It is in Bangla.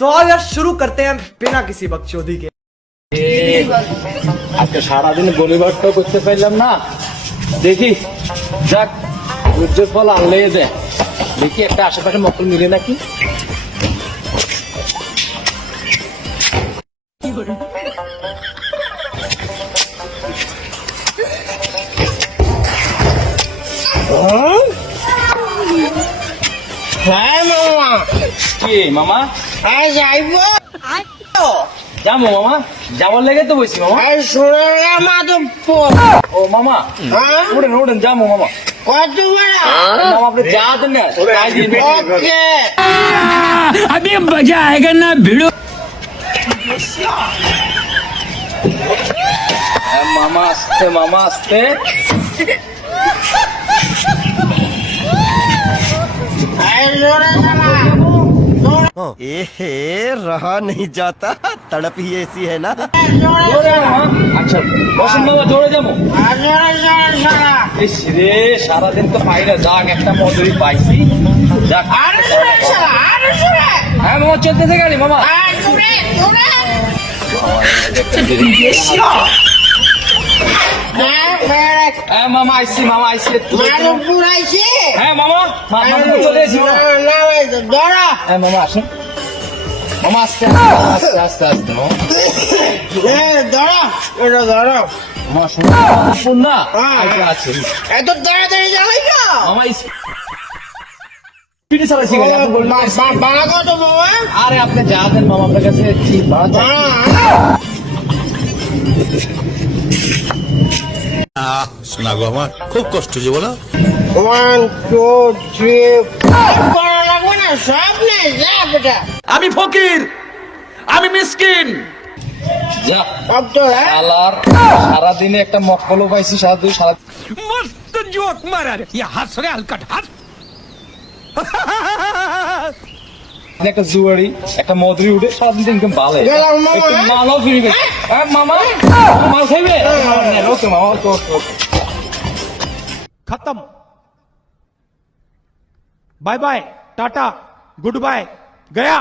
तो आज यार शुरू करते हैं बिना किसी बकचोदी के। আজকে সারাদিন গলিবারটাও করতে পারলাম না, দেখি যাক ধৈর্যের ফল আনলে দেয়, দেখি একটা আশেপাশে মকল মিলে নাকি। হ্যাঁ মামা, কি মামা? আজ যাইব যাবো মামা, যাওয়ার লেগে তো বলছি মামা। আর সোনার মাধবপুর। ও মামা হ্যাঁ উঠেন উঠেন, যাবো মামা। কত বড়? মামা আপনি যা দেন না তাই দিন। ওকে अभी मजा आएगा ना भिड़ो। মামা আসতে, মামা আসতে। আর জোরে মামা एहे रहा नहीं जाता, तड़प ही ऐसी है ना। জোরে মামা। আচ্ছা বসুন মামা, জোরে যাবো। আর জোরে জোরে সারা ইস রে, সারাদিন তো পাই না, যাক একটা মজুরি পাইছি, যাক। আর জোরে সারা আর জোরে হ্যাঁ মামা, চলতেছে গাড়ি মামা। আর জোরে জোরে হ্যাঁ মামা আইসি, মামা আইসি। মাধবপুর আইছি। হ্যাঁ মামা, মামা চলে এসেছি মামা। ধরো হ্যাঁ মামা আসুন, মামা আস্তে আস্তে আস্তে আস্তে মামা। ধরো এটা ধরো মামা শুন না, আইসে আছে এত তাড়াতাড়ি যাবে না মামা। স্পিডে চালাইছি গাড়ি, আপনি বললেন না। ভাড়া কত বাবা? আরে আপনি যা দেন মামা, আপনার কাছে ঠিক ভাড়া চাই। শোনা গো আমার খুব কষ্ট যে বলো। 1 2 3 করা লাগবে না, সব নেই যা বেটা। আমি ফকির, আমি মিসকিন। যা সব তো হ্যাঁ শালার, সারাদিনে একটা মক্কলও পাইছি, সারা मस्त जोक मारा रे, ये हंस रे हलकट हंस। একটা জুয়ারি একটা মধুরি উঠে সারাদিন তো ইনকাম ভালো। গেলাম মামা। একটু মালও ফিরে গেছে। হ্যাঁ মামা, মাল খাইবে? ওকে মামা, ওকে ওকে ওকে। खत्म। Bye bye, tata, goodbye, गया।